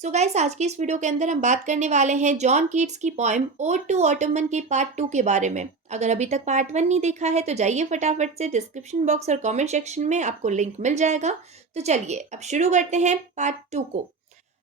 So guys, आज की इस वीडियो के अंदर हम बात करने वाले हैं जॉन कीट्स की पोएम ओड टू ऑटमन की पार्ट 2 के बारे में। अगर अभी तक पार्ट 1 नहीं देखा है तो जाइए फटाफट से डिस्क्रिप्शन बॉक्स और कमेंट सेक्शन में आपको लिंक मिल जाएगा। तो चलिए अब शुरू करते हैं पार्ट 2 को।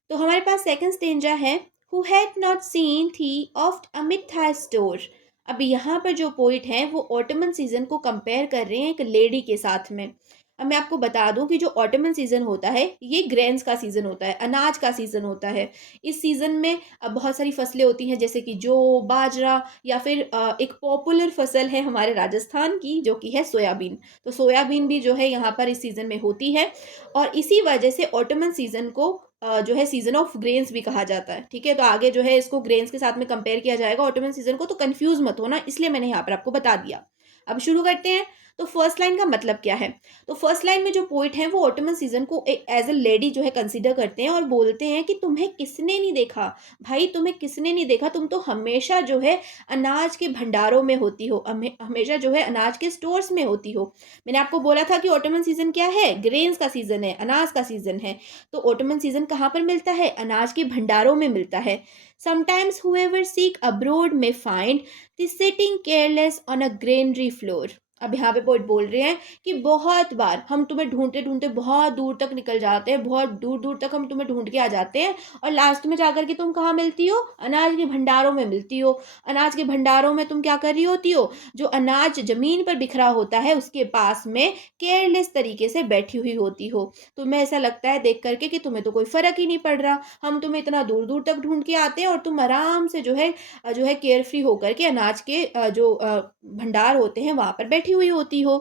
तो हमारे पास सेकंड स्टेंजा है, हु हैड नॉट सीन थी ऑफ्ट अमिट था स्टोर। अभी यहाँ पर जो पोइट हैं वो ऑटमन सीजन को कंपेयर कर रहे हैं एक लेडी के साथ में। अब मैं आपको बता दूं कि जो ऑटमन सीजन होता है ये ग्रेन्स का सीजन होता है, अनाज का सीजन होता है। इस सीजन में अब बहुत सारी फसलें होती हैं जैसे कि जौ, बाजरा या फिर एक पॉपुलर फसल है हमारे राजस्थान की जो कि है सोयाबीन। तो सोयाबीन भी जो है यहाँ पर इस सीजन में होती है और इसी वजह से ऑटमन सीजन को जो है सीजन ऑफ ग्रेन्स भी कहा जाता है। ठीक है, तो आगे जो है इसको ग्रेन्स के साथ में कंपेयर किया जाएगा ऑटोमन सीजन को, तो कंफ्यूज मत होना, इसलिए मैंने यहाँ पर आपको बता दिया। अब शुरू करते हैं। तो फर्स्ट लाइन का मतलब क्या है? तो फर्स्ट लाइन में जो पोइट है वो ऑटोमन सीजन को एक एज अ लेडी जो है कंसीडर करते हैं और बोलते हैं कि तुम्हें किसने नहीं देखा भाई, तुम्हें किसने नहीं देखा, तुम तो हमेशा जो है अनाज के भंडारों में होती हो, हमेशा जो है अनाज के स्टोर्स में होती हो। मैंने आपको बोला था कि ऑटोमन सीजन क्या है, ग्रेन्स का सीजन है, अनाज का सीजन है। तो ऑटोमन सीजन कहाँ पर मिलता है? अनाज के भंडारों में मिलता है। समटाइम्स हुएवर सीक अब्रोड में find the sitting careless on a granary floor. अब यहाँ पे पोइट बोल रहे हैं कि बहुत बार हम तुम्हें ढूंढते ढूंढते बहुत दूर तक निकल जाते हैं, बहुत दूर दूर तक हम तुम्हें ढूंढ के आ जाते हैं और लास्ट में जाकर के तुम कहाँ मिलती हो? अनाज के भंडारों में मिलती हो। अनाज के भंडारों में तुम क्या कर रही होती हो? जो अनाज जमीन पर बिखरा होता है उसके पास में केयरलेस तरीके से बैठी हुई होती हो। तुम्हें ऐसा लगता है देख करके कि तुम्हें तो कोई फर्क ही नहीं पड़ रहा, हम तुम्हें इतना दूर दूर तक ढूंढ के आते हैं और तुम आराम से जो है केयर फ्री होकर के अनाज के भंडार होते हैं वहां पर बैठी हुई होती हो।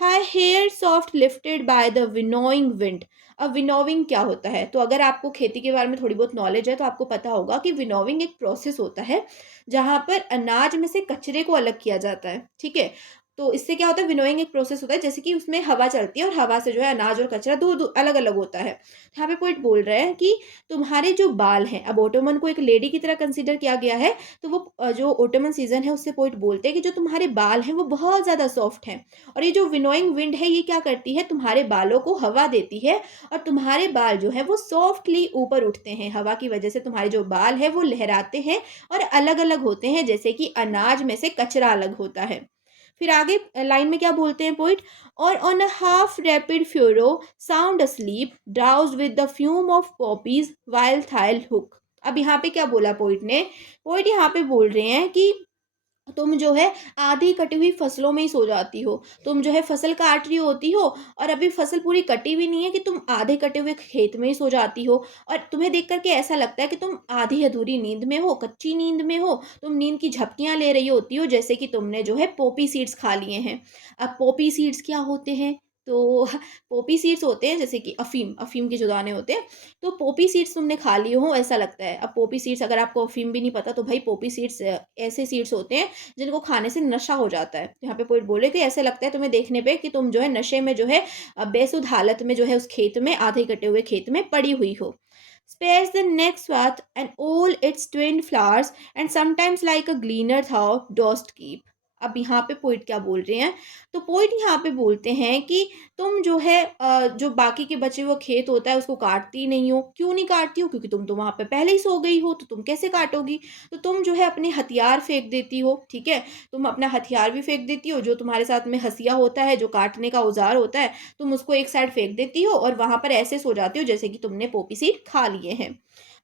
Thy hair soft lifted by the winnowing wind. अब विनोविंग क्या होता है? तो अगर आपको खेती के बारे में थोड़ी बहुत नॉलेज है तो आपको पता होगा कि विनोविंग एक प्रोसेस होता है जहां पर अनाज में से कचरे को अलग किया जाता है। ठीक है, तो इससे क्या होता है, विनोइंग एक प्रोसेस होता है जैसे कि उसमें हवा चलती है और हवा से जो है अनाज और कचरा दो अलग अलग होता है। यहाँ पे पॉइंट बोल रहे हैं कि तुम्हारे जो बाल हैं, अब ओटोमन को एक लेडी की तरह कंसीडर किया गया है, तो वो जो ओटोमन सीजन है उससे पॉइंट बोलते हैं कि जो तुम्हारे बाल हैं वो बहुत ज़्यादा सॉफ्ट हैं और ये जो विनोइंग विंड है ये क्या करती है, तुम्हारे बालों को हवा देती है और तुम्हारे बाल जो है वो सॉफ्टली ऊपर उठते हैं। हवा की वजह से तुम्हारे जो बाल है वो लहराते हैं और अलग अलग होते हैं जैसे कि अनाज में से कचरा अलग होता है। फिर आगे लाइन में क्या बोलते हैं poet, or on a half reaped furrow sound asleep drowsed with the fume of poppies while thy hook. अब यहाँ पे क्या बोला पोइट ने? पोइट यहाँ पे बोल रहे हैं कि तुम जो है आधी कटी हुई फसलों में ही सो जाती हो। तुम जो है फसल काट रही होती हो और अभी फसल पूरी कटी भी नहीं है कि तुम आधे कटे हुए खेत में ही सो जाती हो और तुम्हें देख करके ऐसा लगता है कि तुम आधी अधूरी नींद में हो, कच्ची नींद में हो। तुम नींद की झपकियां ले रही होती हो जैसे कि तुमने जो है पोपी सीड्स खा लिए हैं। अब पोपी सीड्स क्या होते हैं? तो पोपी सीड्स होते हैं जैसे कि अफीम, अफीम के जो दाने होते हैं। तो पोपी सीड्स तुमने खा लिए हो ऐसा लगता है। अब पोपी सीड्स, अगर आपको अफीम भी नहीं पता तो भाई पोपी सीड्स ऐसे सीड्स होते हैं जिनको खाने से नशा हो जाता है। यहाँ पे पोइट बोले कि ऐसे लगता है तुम्हें देखने पे कि तुम जो है नशे में जो है बेसुध हालत में जो है उस खेत में, आधे कटे हुए खेत में पड़ी हुई हो। Spares the next swath and all its twin flowers and sometimes like a gleaner thou dost keep। अब यहाँ पे पोइट क्या बोल रहे हैं? तो पोइट यहाँ पे बोलते हैं कि तुम जो है जो बाकी के बचे हुए खेत होता है उसको काटती नहीं हो। क्यों नहीं काटती हो? क्योंकि तुम तो वहां पे पहले ही सो गई हो, तो तुम कैसे काटोगी? तो तुम जो है अपने हथियार फेंक देती हो। ठीक है, तुम अपना हथियार भी फेंक देती हो, जो तुम्हारे साथ में हसिया होता है, जो काटने का औजार होता है, तुम उसको एक साइड फेंक देती हो और वहां पर ऐसे सो जाती हो जैसे कि तुमने पोपी सीड खा लिए हैं।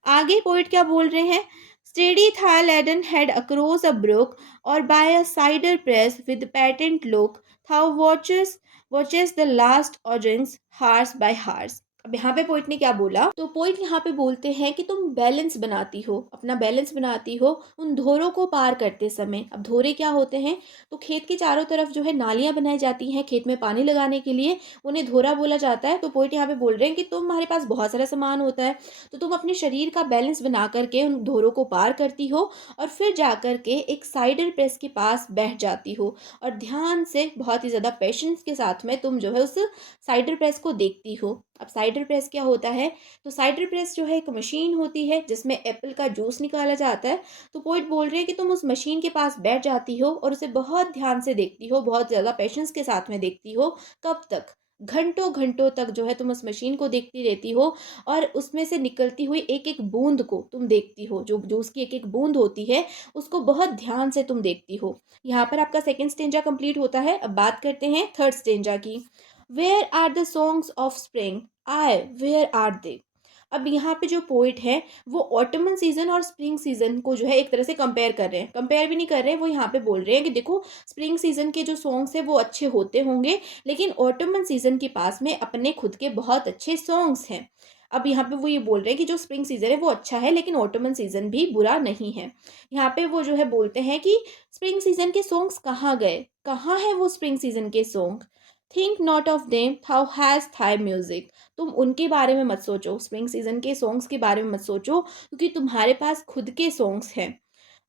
आगे पोइट क्या बोल रहे हैं? Steady thy laden head across a brook or by a cider press with patient look thou watches the last audience hours by hours. अब यहाँ पे पोइट ने क्या बोला? तो पोइट यहाँ पे बोलते हैं कि तुम बैलेंस बनाती हो, अपना बैलेंस बनाती हो उन धोरों को पार करते समय। अब धोरे क्या होते हैं? तो खेत के चारों तरफ जो है नालियां बनाई जाती हैं खेत में पानी लगाने के लिए, उन्हें धोरा बोला जाता है। तो पोइट यहाँ पे बोल रहे हैं कि तुम्हारे पास बहुत सारा सामान होता है, तो तुम अपने शरीर का बैलेंस बना करके उन धोरों को पार करती हो और फिर जा कर के एक साइडर प्रेस के पास बैठ जाती हो और ध्यान से, बहुत ही ज़्यादा पेशेंस के साथ में तुम जो है उस साइडर प्रेस को देखती हो। अब साइडर प्रेस क्या होता है? तो साइडर प्रेस जो है एक मशीन होती है जिसमें एप्पल का जूस निकाला जाता है। तो पोइट बोल रहे हैं कि तुम उस मशीन के पास बैठ जाती हो और उसे बहुत ध्यान से देखती हो, बहुत ज़्यादा पेशेंस के साथ में देखती हो। कब तक? घंटों घंटों तक जो है तुम उस मशीन को देखती रहती हो और उसमें से निकलती हुई एक एक बूंद को तुम देखती हो, जो जो उसकी एक एक बूंद होती है उसको बहुत ध्यान से तुम देखती हो। यहाँ पर आपका सेकंड स्टेंजा कंप्लीट होता है। अब बात करते हैं थर्ड स्टेंजा की। Where are the songs of spring, ay where are they. अब यहाँ पे जो पोइट है वो ऑटमन सीजन और स्प्रिंग सीजन को जो है एक तरह से कंपेयर कर रहे हैं, कंपेयर भी नहीं कर रहे हैं, वो यहाँ पे बोल रहे हैं कि देखो स्प्रिंग सीजन के जो सॉन्ग्स है वो अच्छे होते होंगे, लेकिन ऑटमन सीजन के पास में अपने खुद के बहुत अच्छे सॉन्ग्स हैं। अब यहाँ पे वो ये बोल रहे हैं कि जो स्प्रिंग सीजन है वो अच्छा है, लेकिन ऑटमन सीजन भी बुरा नहीं है। यहाँ पे वो जो है बोलते हैं कि स्प्रिंग सीजन के सॉन्ग्स कहाँ गए, कहाँ है वो स्प्रिंग सीजन के song. Think not of them how has thy music. तुम उनके बारे में मत सोचो, स्प्रिंग सीजन के सॉन्ग्स के बारे में मत सोचो, क्योंकि तुम्हारे पास खुद के सॉन्ग्स हैं।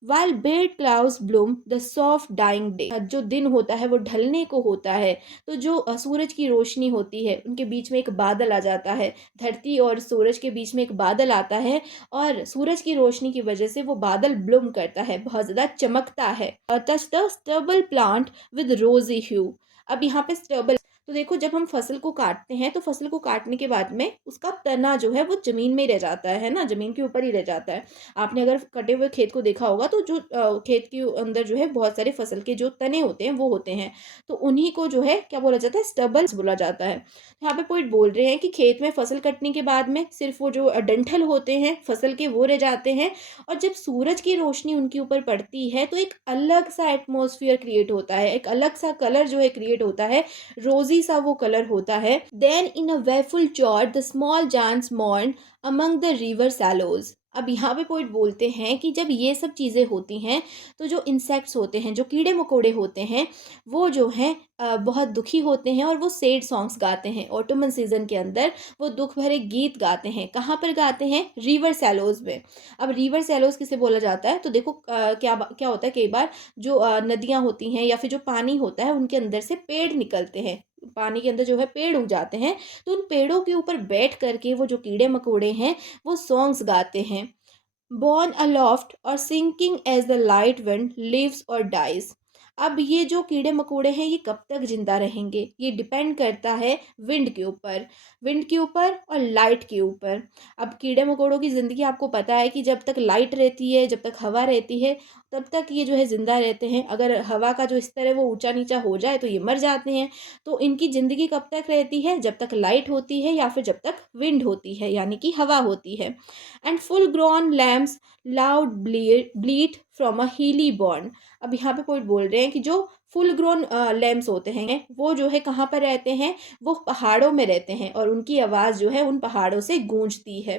While bed clouds bloom the soft dying day. जो दिन होता है वो ढलने को होता है, तो जो सूरज की रोशनी होती है उनके बीच में एक बादल आ जाता है, धरती और सूरज के बीच में एक बादल आता है, और सूरज की रोशनी की वजह से वो बादल ब्लूम करता है, बहुत ज़्यादा चमकता है। Touch the stubble plant with रोजी ह्यू। अब यहाँ पे स्टबल, तो देखो जब हम फसल को काटते हैं तो फसल को काटने के बाद में उसका तना जो है वो जमीन में ही रह जाता है ना, जमीन के ऊपर ही रह जाता है। आपने अगर कटे हुए खेत को देखा होगा तो जो खेत के अंदर जो है बहुत सारे फसल के जो तने होते हैं वो होते हैं, तो उन्हीं को जो है क्या बोला जाता है, स्टबल्स बोला जाता है। यहाँ पे पोइट बोल रहे हैं कि खेत में फसल कटने के बाद में सिर्फ वो जो डंठल होते हैं फसल के वो रह जाते हैं, और जब सूरज की रोशनी उनके ऊपर पड़ती है तो एक अलग सा एटमॉस्फेयर क्रिएट होता है, एक अलग सा कलर जो है क्रिएट होता है, रोजी सा वो कलर होता है। Then in a wailful choir the small gnats mourn among the river sallows. अब यहाँ पे पोइट बोलते हैं कि जब ये सब चीज़ें होती हैं तो जो इंसेक्ट्स होते हैं, जो कीड़े मकोड़े होते हैं, वो जो हैं बहुत दुखी होते हैं और वो सैड सॉन्ग्स गाते हैं ऑटोमन सीजन के अंदर। वो दुख भरे गीत गाते हैं, कहाँ पर गाते हैं, रिवर सैलोज में। अब रिवर सैलोज किसे बोला जाता है, तो देखो क्या क्या होता है, कई बार जो नदियाँ होती हैं या फिर जो पानी होता है उनके अंदर से पेड़ निकलते हैं, पानी के अंदर जो है पेड़ उग जाते हैं, तो उन पेड़ों के ऊपर बैठ करके वो जो कीड़े मकोड़े हैं वो सॉन्ग्स गाते हैं। बॉर्न अलोफ्ट और sinking as the light wind lives और डाइज। अब ये जो कीड़े मकोड़े हैं ये कब तक जिंदा रहेंगे, ये डिपेंड करता है विंड के ऊपर, विंड के ऊपर और लाइट के ऊपर। अब कीड़े मकोड़ों की ज़िंदगी आपको पता है कि जब तक लाइट रहती है, जब तक हवा रहती है, तब तक ये जो है ज़िंदा रहते हैं। अगर हवा का जो स्तर है वो ऊंचा नीचा हो जाए तो ये मर जाते हैं। तो इनकी ज़िंदगी कब तक रहती है, जब तक लाइट होती है या फिर जब तक विंड होती है, यानी कि हवा होती है। And full grown lambs loud bleat from a hilly bourn. अब यहाँ पे कोई बोल रहे हैं कि जो फुल ग्रोन लैम्स होते हैं वो जो है कहाँ पर रहते हैं, वो पहाड़ों में रहते हैं, और उनकी आवाज़ जो है उन पहाड़ों से गूंजती है।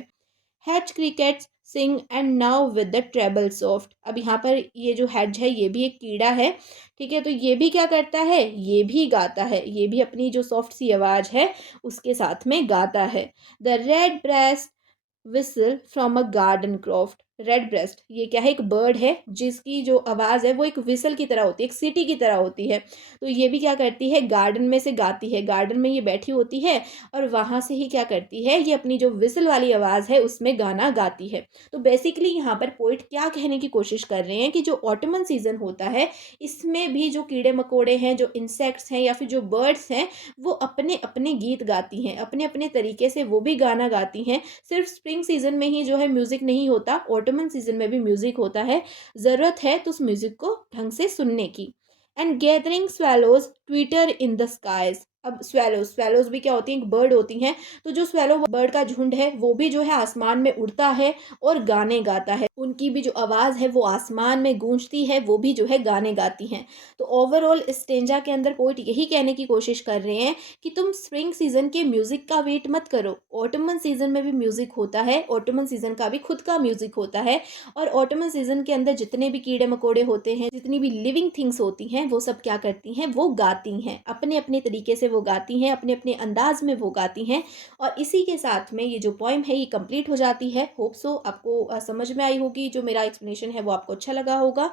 Hedge crickets sing and now with the treble soft. अब यहाँ पर ये जो हैज है ये भी एक कीड़ा है, ठीक है, तो ये भी क्या करता है, ये भी गाता है, ये भी अपनी जो सॉफ्ट सी आवाज़ है उसके साथ में गाता है। The red breast whistle from a garden croft. Red breast ये क्या है, एक बर्ड है जिसकी जो आवाज़ है वो एक विसल की तरह होती है, एक सीटी की तरह होती है। तो ये भी क्या करती है, गार्डन में से गाती है, गार्डन में ये बैठी होती है और वहाँ से ही क्या करती है, ये अपनी जो विसल वाली आवाज़ है उसमें गाना गाती है। तो बेसिकली यहाँ पर पोइट क्या कहने की कोशिश कर रहे हैं कि जो ऑटमन सीजन होता है इसमें भी जो कीड़े मकोड़े हैं, जो इंसेक्ट्स हैं या फिर जो बर्ड्स हैं, वो अपने अपने गीत गाती हैं, अपने अपने तरीके से वो भी गाना गाती हैं। सिर्फ स्प्रिंग सीजन में ही जो है म्यूजिक नहीं होता, ऑटोमन सीजन में भी म्यूजिक होता है। ज़रूरत है तो उस म्यूजिक को ढंग से सुनने की। And gathering swallows twitter in the skies. अब स्वेलोज, स्वेलोज भी क्या होती हैं, एक बर्ड होती हैं। तो जो स्वेलो बर्ड का झुंड है वो भी जो है आसमान में उड़ता है और गाने गाता है, उनकी भी जो आवाज़ है वो आसमान में गूंजती है, वो भी जो है गाने गाती हैं। तो ओवरऑल स्टेंजा के अंदर पोइट यही कहने की कोशिश कर रहे हैं कि तुम स्प्रिंग सीजन के म्यूजिक का वेट मत करो, ऑटमन सीजन में भी म्यूजिक होता है, ऑटमन सीजन का भी खुद का म्यूजिक होता है। और ऑटमन सीजन के अंदर जितने भी कीड़े मकोड़े होते हैं, जितनी भी लिविंग थिंग्स होती हैं, वो सब क्या करती हैं, वो गाती हैं, अपने अपने तरीके से वो गाती हैं, अपने अपने अंदाज में वो गाती हैं। और इसी के साथ में ये जो पोइम है ये कंप्लीट हो जाती है। होप सो आपको समझ में आई होगी, जो मेरा एक्सप्लेनेशन है वो आपको अच्छा लगा होगा।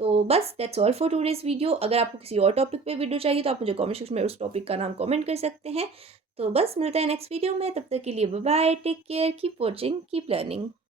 तो बस that's all for today's video. अगर आपको किसी और टॉपिक पे वीडियो चाहिए तो आप मुझे कमेंट सेक्शन में उस टॉपिक का नाम कमेंट कर सकते हैं। तो बस मिलते हैं नेक्स्ट वीडियो में, तब तक के लिए bye bye, take care, keep watching, keep learning.